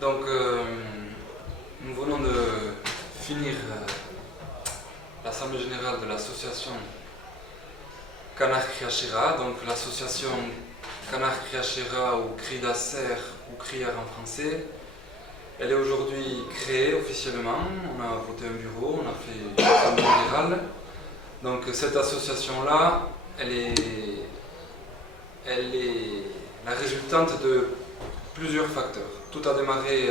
Donc, nous venons de finir l'Assemblée générale de l'association Canard Criachera. Donc, l'association Canard Criachera ou Cri d'Acer ou Crière en français, elle est aujourd'hui créée officiellement. On a voté un bureau, on a fait une assemblée générale. Donc, cette association-là, elle est la résultante de plusieurs facteurs. Tout a démarré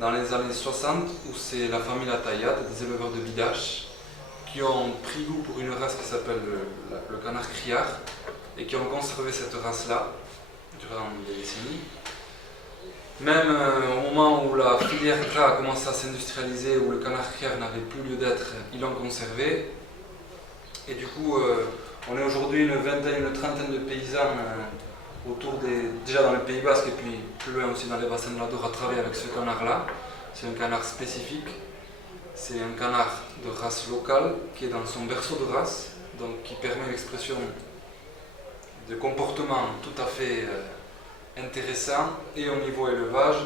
dans les années 60 où c'est la famille Latayade, des éleveurs de bidache, qui ont pris goût pour une race qui s'appelle le canard criard et qui ont conservé cette race-là durant des décennies. Même au moment où la filière gras a commencé à s'industrialiser, où le canard criard n'avait plus lieu d'être, ils l'ont conservé. Et du coup, on est aujourd'hui une vingtaine, une trentaine de paysans déjà dans le Pays Basque et puis plus loin aussi dans les bassins de l'Adour à travailler avec ce canard-là. C'est un canard spécifique. C'est un canard de race locale qui est dans son berceau de race, donc qui permet l'expression de comportements tout à fait intéressants et au niveau élevage,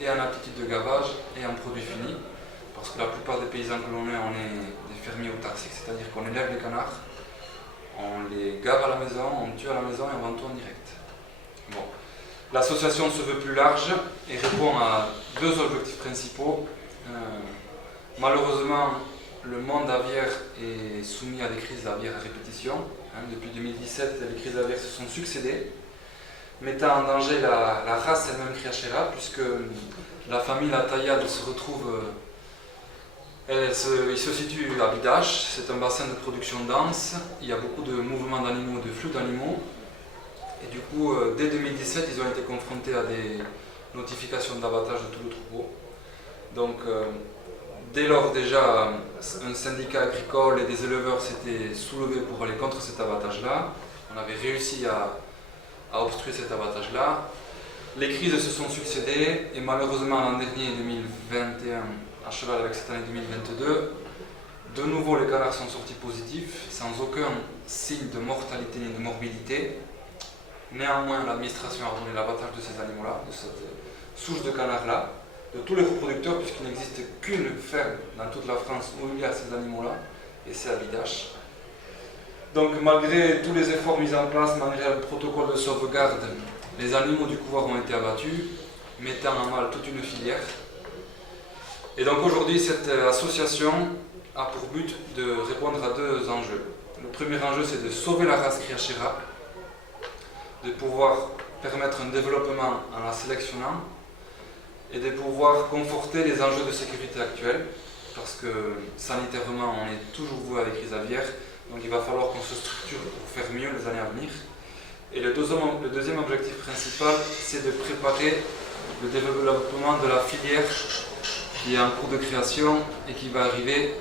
et en aptitude de gavage, et en produit fini. Parce que la plupart des paysans que l'on est, on est des fermiers autarciques, c'est-à-dire qu'on élève les canards, on les gave à la maison, on tue à la maison et on vend tout en direct. Bon. L'association se veut plus large et répond à deux objectifs principaux. Malheureusement, le monde aviaire est soumis à des crises aviaires à répétition. Depuis 2017, les crises aviaires se sont succédées, mettant en danger la race elle-même Criachera, puisque la famille Latayade se retrouve, il se situe à Bidache, c'est un bassin de production dense, il y a beaucoup de mouvements d'animaux, de flux d'animaux, et du coup, dès 2017, ils ont été confrontés à des notifications d'abattage de tout le troupeau. Donc, dès lors déjà, un syndicat agricole et des éleveurs s'étaient soulevés pour aller contre cet abattage-là. On avait réussi à obstruer cet abattage-là. Les crises se sont succédées et malheureusement l'an dernier, 2021, à cheval avec cette année 2022, de nouveau les canards sont sortis positifs, sans aucun signe de mortalité ni de morbidité. Néanmoins, l'administration a ordonné l'abattage de ces animaux-là, de cette souche de canards-là, de tous les reproducteurs, puisqu'il n'existe qu'une ferme dans toute la France où il y a ces animaux-là, et c'est à Bidache. Donc malgré tous les efforts mis en place, malgré le protocole de sauvegarde, les animaux du couloir ont été abattus, mettant en mal toute une filière. Et donc aujourd'hui, cette association a pour but de répondre à deux enjeux. Le premier enjeu, c'est de sauver la race Criachera, de pouvoir permettre un développement en la sélectionnant et de pouvoir conforter les enjeux de sécurité actuels, parce que sanitairement, on est toujours voué à des crises aviaires, donc il va falloir qu'on se structure pour faire mieux les années à venir. Et le deuxième objectif principal, c'est de préparer le développement de la filière qui est en cours de création et qui va arriver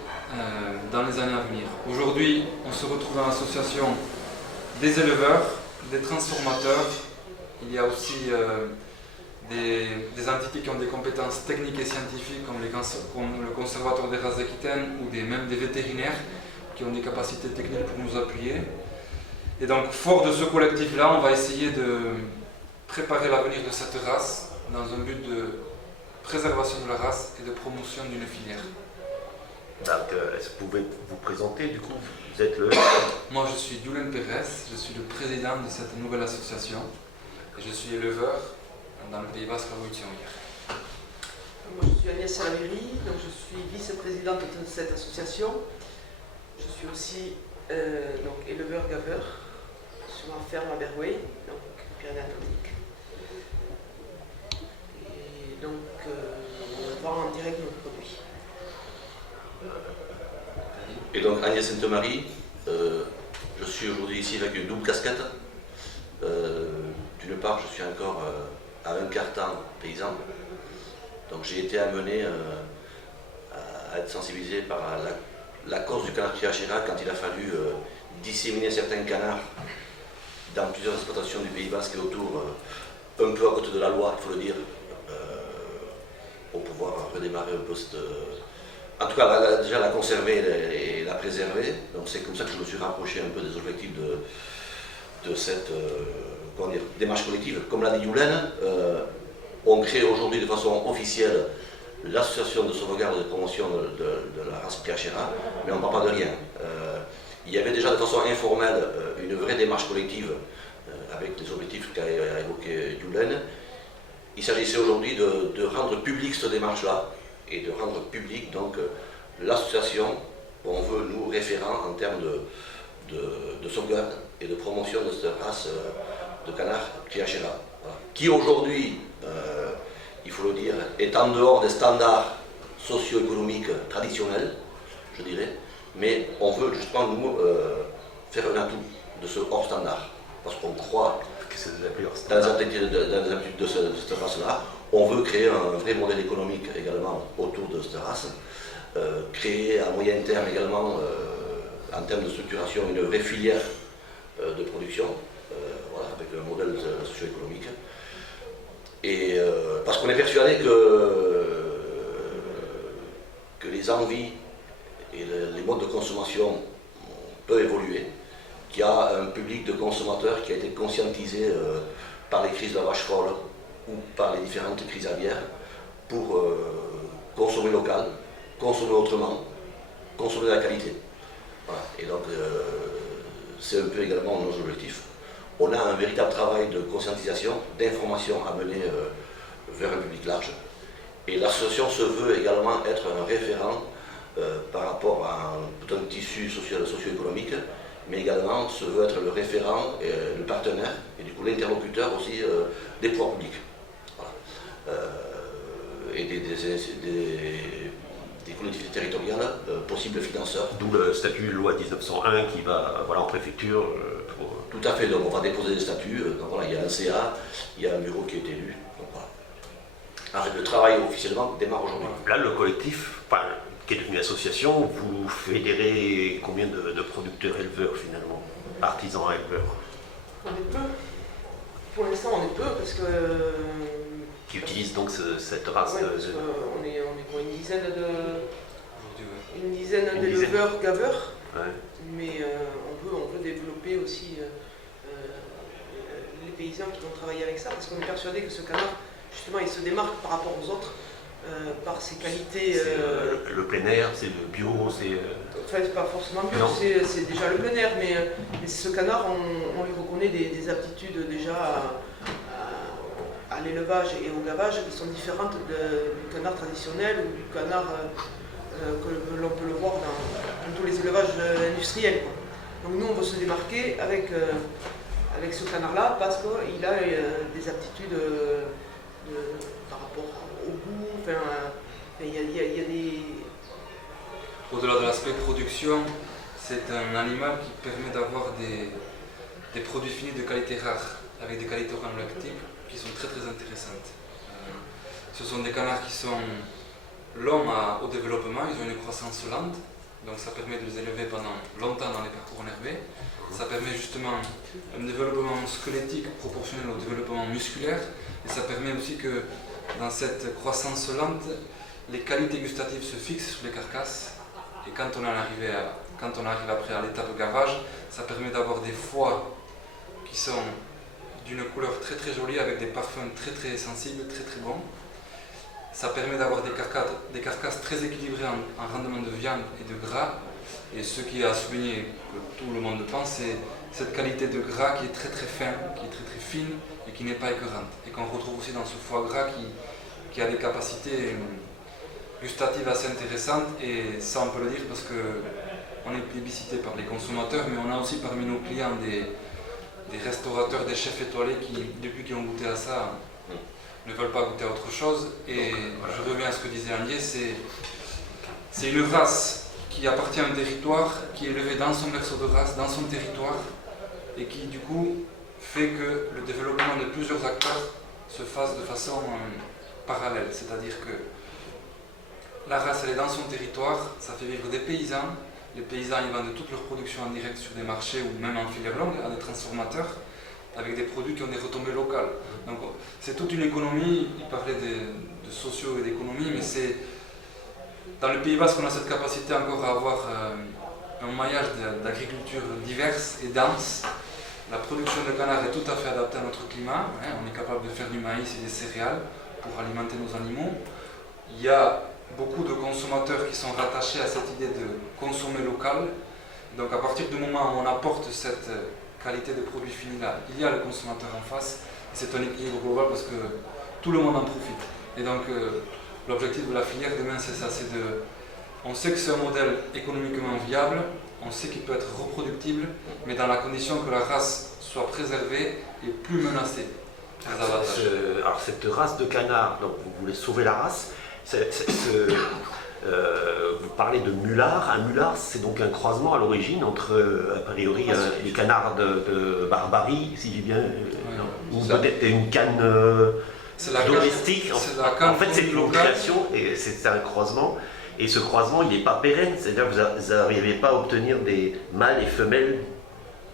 dans les années à venir. Aujourd'hui, on se retrouve dans l'association des éleveurs, des transformateurs, il y a aussi des entités qui ont des compétences techniques et scientifiques comme le Conservatoire des races d'Aquitaine ou même des vétérinaires qui ont des capacités techniques pour nous appuyer. Et donc, fort de ce collectif-là, on va essayer de préparer l'avenir de cette race dans un but de préservation de la race et de promotion d'une filière. Donc, est-ce que vous pouvez vous présenter, du coup, vous êtes le... Moi, je suis Yulen Pérez, je suis le président de cette nouvelle association et je suis éleveur dans le Pays Basque à Wouitzion-Hier. Moi, je suis Agnès Salaveri, donc je suis vice-présidente de cette association. Je suis aussi donc éleveur-gaveur sur ma ferme à Berway, donc Pyrénées-Atlantiques. Et donc, on vend en direct nos produits. Et donc Agnès Sainte-Marie, je suis aujourd'hui ici avec une double casquette. D'une part, je suis encore à un quart temps paysan. Donc j'ai été amené à être sensibilisé par la cause du canard Criachera quand il a fallu disséminer certains canards dans plusieurs exploitations du Pays Basque et autour, un peu à côté de la loi, il faut le dire, pour pouvoir redémarrer un peu cette... En tout cas, déjà la conserver et la préserver. Donc c'est comme ça que je me suis rapproché un peu des objectifs de cette démarche collective. Comme l'a dit Yulen, On crée aujourd'hui de façon officielle l'association de sauvegarde et de promotion de la race Piachera, mais on ne parle pas de rien. Il y avait déjà de façon informelle une vraie démarche collective avec les objectifs qu'a évoqué Yulen. Il s'agissait aujourd'hui de rendre publique cette démarche-là et de rendre publique donc l'association qu'on veut nous référent en termes de sauvegarde et de promotion de cette race de canard Piachera, voilà, qui aujourd'hui, il faut le dire, est en dehors des standards socio-économiques traditionnels, je dirais, mais on veut justement nous faire un atout de ce hors standard, parce qu'on croit dans les aptitudes de cette race-là. On veut créer un vrai modèle économique également autour de cette race, créer à moyen terme également, en termes de structuration, une vraie filière de production, voilà, avec un modèle socio-économique. Et parce qu'on est persuadé que les envies et les modes de consommation peuvent évoluer, qu'il y a un public de consommateurs qui a été conscientisé par les crises de la vache folle ou par les différentes crises aviaires pour consommer local, consommer autrement, consommer de la qualité. Voilà. Et donc c'est un peu également nos objectifs. On a un véritable travail de conscientisation, d'information à mener vers un public large. Et l'association se veut également être un référent par rapport à tout un tissu socio-économique, mais également se veut être le référent, et le partenaire et du coup l'interlocuteur aussi des pouvoirs publics. Voilà. Et des collectivités territoriales, possibles financeurs. D'où le statut loi 1901 qui va en préfecture pour... Tout à fait, donc on va déposer des statuts, donc voilà, il y a un CA, il y a un bureau qui est élu. Donc voilà. En fait, le travail officiellement démarre aujourd'hui. Là, le collectif, qui est devenu association, vous fédérez combien de producteurs éleveurs finalement, artisans éleveurs? On est peu. Pour l'instant, on est peu parce que. Qui utilisent donc cette race ouais, on est quoi, une dizaine d'éleveurs gaveurs, ouais. Mais on veut développer aussi les paysans qui vont travailler avec ça, parce qu'on est persuadé que ce canard, justement, il se démarque par rapport aux autres, par ses qualités. Le plein air, c'est le bio, c'est... Enfin, c'est pas forcément bio, c'est déjà le plein air, mais ce canard, on lui reconnaît des aptitudes déjà à l'élevage et au gavage qui sont différentes du canard traditionnel ou du canard que l'on peut le voir dans tous les élevages industriels, quoi. Donc nous, on veut se démarquer avec ce canard-là parce qu'il a des aptitudes par rapport au goût. Enfin, il y a des... Au-delà de l'aspect production, c'est un animal qui permet d'avoir des produits finis de qualité rare, avec des qualités organoleptiques qui sont très très intéressantes. Ce sont des canards qui sont longs au développement, ils ont une croissance lente, donc ça permet de les élever pendant longtemps dans les parcours enherbés. Ça permet justement un développement squelettique proportionnel au développement musculaire, et ça permet aussi que dans cette croissance lente, les qualités gustatives se fixent sur les carcasses, et quand on arrive après à l'étape gavage, ça permet d'avoir des foies qui sont d'une couleur très très jolie avec des parfums très très sensibles, très très bons. Ça permet d'avoir des carcasses très équilibrées en rendement de viande et de gras. Et ce qui est à souligner, que tout le monde pense, c'est cette qualité de gras qui est très très fin, qui est très très fine et qui n'est pas écœurante. Et qu'on retrouve aussi dans ce foie gras qui a des capacités gustatives assez intéressantes. Et ça on peut le dire parce qu'on est plébiscité par les consommateurs, mais on a aussi parmi nos clients des restaurateurs, des chefs étoilés qui, depuis qu'ils ont goûté à ça, ne veulent pas goûter à autre chose. Et je reviens à ce que disait Andier, c'est une race qui appartient à un territoire, qui est élevée dans son berceau de race, dans son territoire, et qui du coup fait que le développement de plusieurs acteurs se fasse de façon parallèle. C'est-à-dire que la race elle est dans son territoire, ça fait vivre des paysans. Les paysans ils vendent toute leur production en direct sur des marchés ou même en filière longue à des transformateurs avec des produits qui ont des retombées locales. Donc c'est toute une économie, il parlait de socio et d'économie, mais c'est dans le Pays Basque qu'on a cette capacité encore à avoir un maillage d'agriculture diverse et dense. La production de canard est tout à fait adaptée à notre climat, on est capable de faire du maïs et des céréales, pour alimenter nos animaux. Il y a beaucoup de consommateurs qui sont rattachés à cette idée de consommer local. Donc à partir du moment où on apporte cette qualité de produit fini là, il y a le consommateur en face. Et c'est un équilibre global parce que tout le monde en profite. Et donc l'objectif de la filière demain c'est ça, c'est de... On sait que c'est un modèle économiquement viable, on sait qu'il peut être reproductible, mais dans la condition que la race soit préservée et plus menacée. Alors cette race de canard, donc vous voulez sauver la race, vous parlez de mulard. Un mulard, c'est donc un croisement à l'origine entre, a priori, les canards de Barbarie, si j'ai bien... ou peut-être une canne domestique. En fait, c'est une création et c'est un croisement. Et ce croisement, il n'est pas pérenne, c'est-à-dire que vous n'arrivez pas à obtenir des mâles et femelles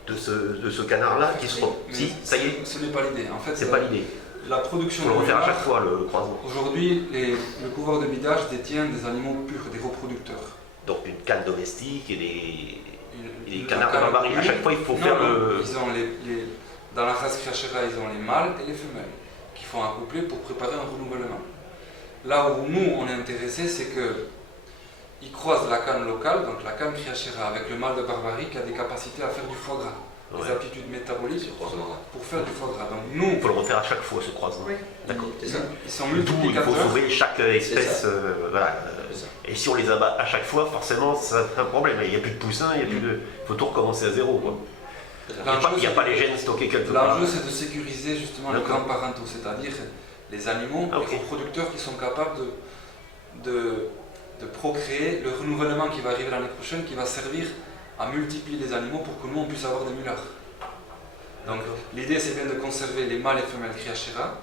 de ce canard-là qui seront... Si, ça y est. Ce n'est pas l'idée. En fait, c'est pas l'idée. La production. Il faut le refaire à chaque fois, le croisement. Aujourd'hui, le couvreur de bidage détient des animaux purs, des reproducteurs. Donc une canne domestique et des canards de Barbarie. À chaque fois, il faut faire le... Ils ont dans la race Criachera, ils ont les mâles et les femelles qui font accoupler pour préparer un renouvellement. Là où nous, on est intéressé, c'est que ils croisent la canne locale, donc la canne Criachera, avec le mâle de Barbarie qui a des capacités à faire du foie gras, des aptitudes métaboliques pour faire du foie gras. Donc nous, il faut le refaire à chaque fois ce croisement. Oui. D'accord. Ils sont D'où il multiplicateurs. faut sauver chaque espèce. Voilà. Et si on les abat à chaque fois, forcément, c'est un problème. Il n'y a plus de poussins, il faut tout recommencer à zéro, quoi. Il n'y a pas les gènes stockés quelque part. L'enjeu, c'est de sécuriser justement les grands parentaux, c'est-à-dire les animaux, les reproducteurs qui sont capables de procréer le renouvellement qui va arriver l'année prochaine, qui va servir à multiplier les animaux pour que nous, on puisse avoir des mulards. Donc l'idée, c'est bien de conserver les mâles et femelles Criachera,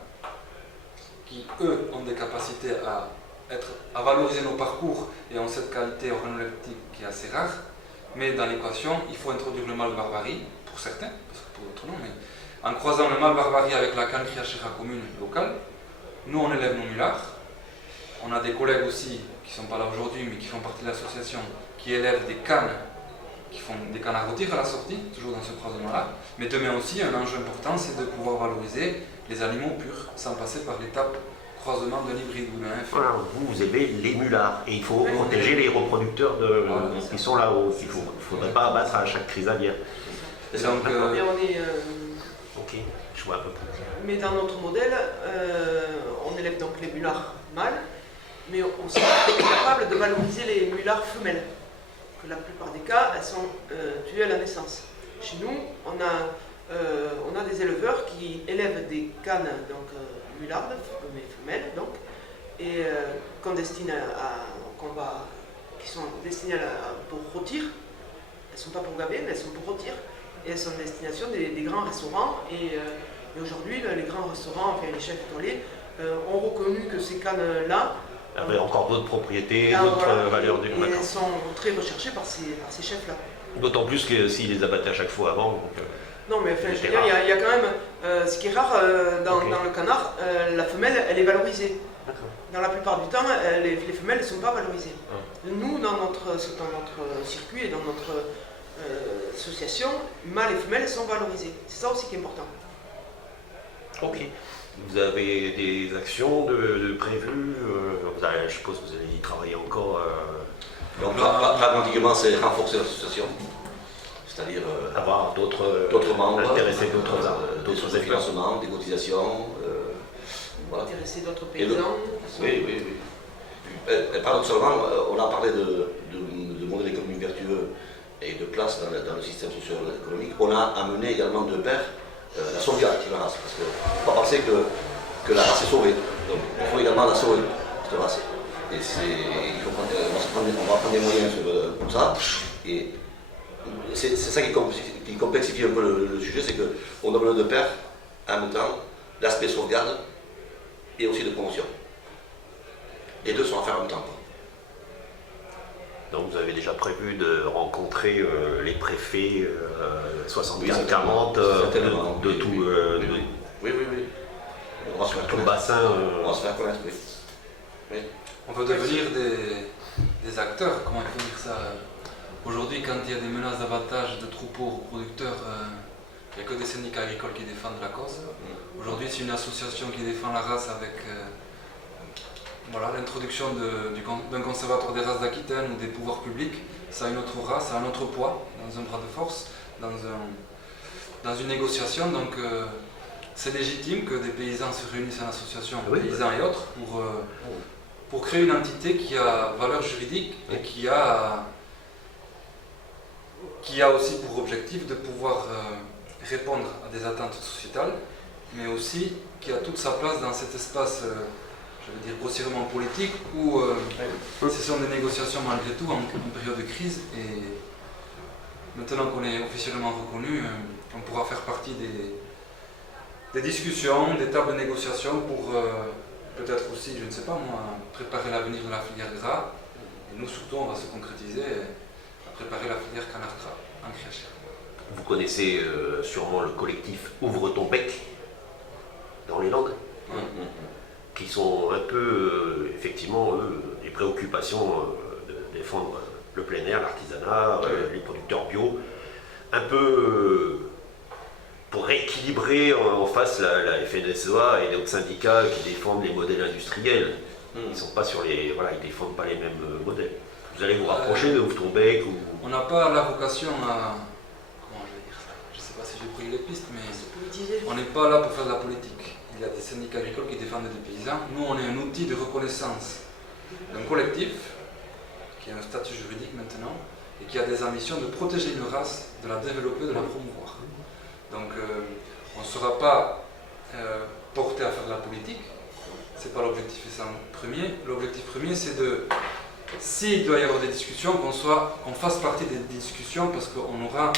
qui, eux, ont des capacités à valoriser nos parcours et ont cette qualité organoleptique qui est assez rare. Mais dans l'équation, il faut introduire le mâle Barbarie, pour certains, parce que pour d'autres non, mais en croisant le mâle Barbarie avec la canne Criachera commune locale, nous on élève nos mulards. On a des collègues aussi, qui ne sont pas là aujourd'hui, mais qui font partie de l'association, qui élèvent des cannes, qui font des cannes à rôtir à la sortie, toujours dans ce croisement-là. Mais demain aussi, un enjeu important, c'est de pouvoir valoriser les animaux purs, sans passer par l'étape croisement d'un hybride ou d'un F. Voilà, vous avez les mulards, et il faut protéger les reproducteurs qui sont là-haut. Il ne faudrait pas abattre à chaque chrysalière. Donc, ok, je vois un peu plus. Mais dans notre modèle, on élève donc les mulards mâles, mais on est capable de valoriser les mulards femelles. Que la plupart des cas, elles sont tuées à la naissance. Chez nous, on a des éleveurs qui élèvent des cannes mulardes, mais femelles, donc, et qui sont destinées pour rôtir. Elles ne sont pas pour gaver, mais elles sont pour rôtir. Et elles sont à destination des grands restaurants. Et aujourd'hui, les grands restaurants, enfin les chefs étoilés, ont reconnu que ces cannes-là avaient encore d'autres propriétés, d'autres valeurs du... Et elles sont très recherchées par ces chefs-là. D'autant plus que s'ils les abattaient à chaque fois avant. Donc, non, mais enfin, je veux dire, il y a quand même, ce qui est rare dans le canard, la femelle, elle est valorisée. Dans la plupart du temps, les femelles ne sont pas valorisées. Nous, dans notre circuit et dans notre association, mâles et femelles sont valorisés. C'est ça aussi qui est important. Ok. Vous avez des actions de prévues je suppose que vous allez y travailler encore. Donc, pragmatiquement, c'est renforcer l'association. C'est-à-dire avoir d'autres membres, intéresser d'autres financements, des cotisations. Voilà. Intéresser d'autres paysans. Oui. Paradoxalement, on a parlé de modèle économique vertueux et de place dans le système socio-économique. On a amené également de pair la sauvegarde de la race. Parce qu'il ne faut pas penser que la race est sauvée. Donc il faut également la sauver, cette race. Et on va prendre des moyens pour ça. Et c'est ça qui complexifie un peu le sujet, c'est qu'on a besoin de pair en même temps l'aspect sauvegarde et aussi de promotion. Les deux sont à faire en même temps. Donc vous avez déjà prévu de rencontrer les préfets 64-40 de tout tout le bassin. On va se faire connaître, oui. On peut devenir des acteurs, comment il faut dire ça. Aujourd'hui, quand il y a des menaces d'abattage de troupeaux reproducteurs, il n'y a que des syndicats agricoles qui défendent la cause. Aujourd'hui, c'est une association qui défend la race avec voilà, l'introduction d'un conservatoire des races d'Aquitaine ou des pouvoirs publics, ça a une autre race, ça a un autre poids dans un bras de force, dans une négociation. Donc c'est légitime que des paysans se réunissent en association, paysans et autres, pour créer une entité qui a valeur juridique et qui a aussi pour objectif de pouvoir répondre à des attentes sociétales, mais aussi qui a toute sa place dans cet espace, je veux dire grossièrement politique, où ce sont des négociations malgré tout en période de crise, et maintenant qu'on est officiellement reconnu, on pourra faire partie des discussions, des tables de négociation pour peut-être aussi, je ne sais pas moi, préparer l'avenir de la filière gras, et nous surtout on va se concrétiser à préparer la filière canard gras en Criachera. Vous connaissez sûrement le collectif Ouvre ton bec dans les Landes, qui sont un peu, effectivement, eux, les préoccupations de défendre le plein air, l'artisanat, les producteurs bio, un peu pour rééquilibrer en face la FNSEA et d'autres syndicats qui défendent les modèles industriels. Ils sont pas sur les, voilà, ils défendent pas les mêmes modèles. Vous allez vous rapprocher de Ouvre ton bec ou... On n'a pas la vocation à... Comment je vais dire ça? Je ne sais pas si j'ai pris les pistes, mais on n'est pas là pour faire de la politique. Il y a des syndicats agricoles qui défendent des paysans. Nous, on est un outil de reconnaissance d'un collectif qui a un statut juridique maintenant et qui a des ambitions de protéger une race, de la développer, de la promouvoir. Donc, on ne sera pas porté à faire de la politique. Ce n'est pas l'objectif premier. L'objectif premier, c'est de... S'il doit y avoir des discussions, qu'on fasse partie des discussions, parce qu'on aura,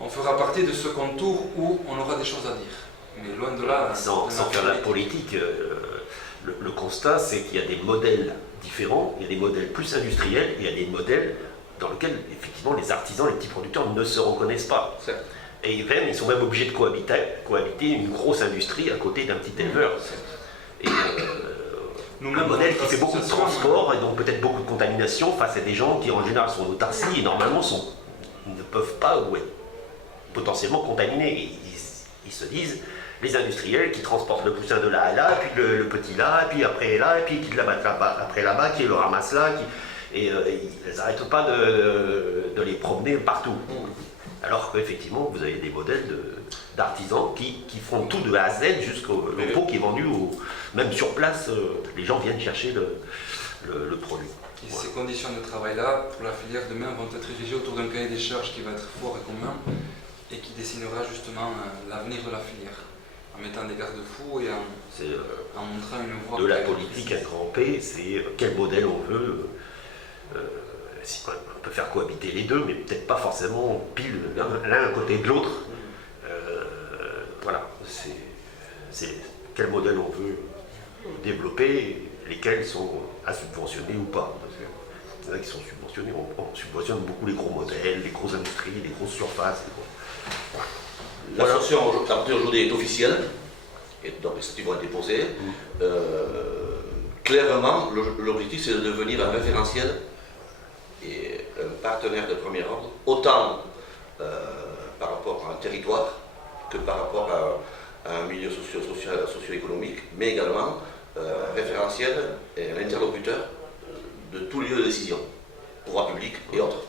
on fera partie de ce contour où on aura des choses à dire. Mais loin de là... Sans faire de la politique, le constat, c'est qu'il y a des modèles différents, il y a des modèles plus industriels, il y a des modèles dans lesquels, effectivement, les artisans, les petits producteurs ne se reconnaissent pas. Et même, ils sont même obligés de cohabiter une grosse industrie à côté d'un petit éleveur. Et, un modèle qui fait beaucoup de transport et donc peut-être beaucoup de contamination face à des gens qui en général sont en autarcie et normalement ne peuvent pas ou être potentiellement contaminés. Et ils se disent, les industriels qui transportent le poussin de là à là, puis le petit là, puis après là, et puis qui le mettent après là-bas, qui le ramassent là, et ils n'arrêtent pas de les promener partout. Alors qu'effectivement, vous avez des modèles d'artisans qui font tout de A à Z jusqu'au pot qui est vendu, même sur place, les gens viennent chercher le produit. Et ces conditions de travail-là, pour la filière demain, vont être érigées autour d'un cahier des charges qui va être fort et commun et qui dessinera justement l'avenir de la filière, en mettant des garde-fous et en montrant une voie. De la politique à grand P, c'est quel modèle on veut. On peut faire cohabiter les deux, mais peut-être pas forcément pile l'un à côté de l'autre. Voilà, c'est quel modèle on veut développer, lesquels sont à subventionner ou pas. C'est vrai qu'ils sont subventionnés, on subventionne beaucoup les gros modèles, les grosses industries, les grosses surfaces. L'association aujourd'hui est officielle, et donc les statuts vont être déposés. Clairement, l'objectif c'est de devenir un référentiel et un partenaire de premier ordre, autant par rapport à un territoire que par rapport à un milieu socio-économique, mais également un référentiel et un interlocuteur de tout lieu de décision, pouvoir public et autres.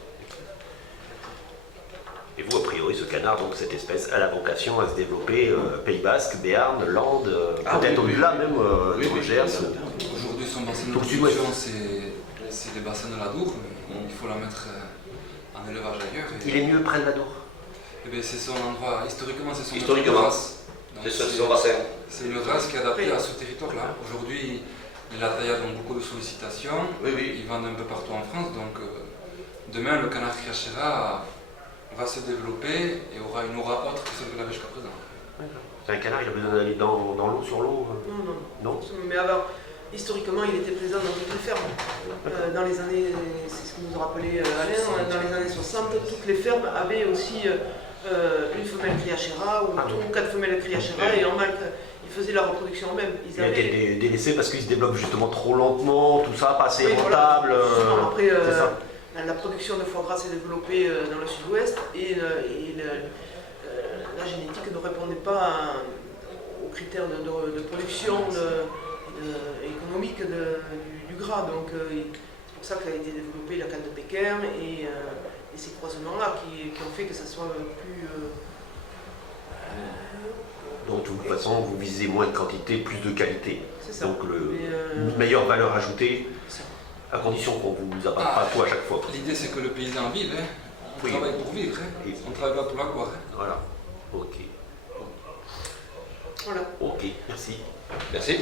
Et vous, a priori, ce canard, donc cette espèce, a la vocation à se développer Pays Basque, Béarn, Landes, peut-être au-delà même, dans le Gers. Aujourd'hui, son bassin de production, c'est les bassins de l'Adour, mais il faut la mettre en élevage ailleurs. Il est mieux près de l'Adour. Eh bien, c'est son endroit, historiquement, c'est son race. C'est son bassin. C'est une race qui est adaptée à ce territoire-là. Aujourd'hui, les Latayas ont beaucoup de sollicitations, ils vendent un peu partout en France, donc demain, le canard Criachera va se développer et aura une aura autre que celle qu'il avait jusqu'à présent. C'est un canard, il a besoin d'aller dans l'eau, sur l'eau Non. Mais avant, historiquement, il était présent dans toutes les fermes. Dans les années, c'est ce que nous a rappelé Alain, dans les années 60, toutes les fermes avaient aussi une femelle Criachera ou 3 ou 4 femelles Criachera et en Malte, ils faisaient la reproduction eux-mêmes. Il a été délaissé parce qu'il se développe justement trop lentement, tout ça, pas assez rentable. Voilà. Après, la production de foie gras s'est développée dans le sud-ouest et la génétique ne répondait pas aux critères de production, de économique du gras. Donc c'est pour ça qu'a été développée la canne de Pékin et ces croisements-là qui ont fait que ça soit plus... Donc de toute façon, vous visez moins de quantité, plus de qualité. c'est ça. Donc Mais, une meilleure valeur ajoutée, à condition qu'on ne vous apporte pas tout à chaque fois. L'idée c'est que le paysan vive, hein. On Oui. travaille pour vivre, hein. Oui. On ne travaille pas pour l'avoir. Hein. Voilà. Ok. voilà. Ok, merci. Merci.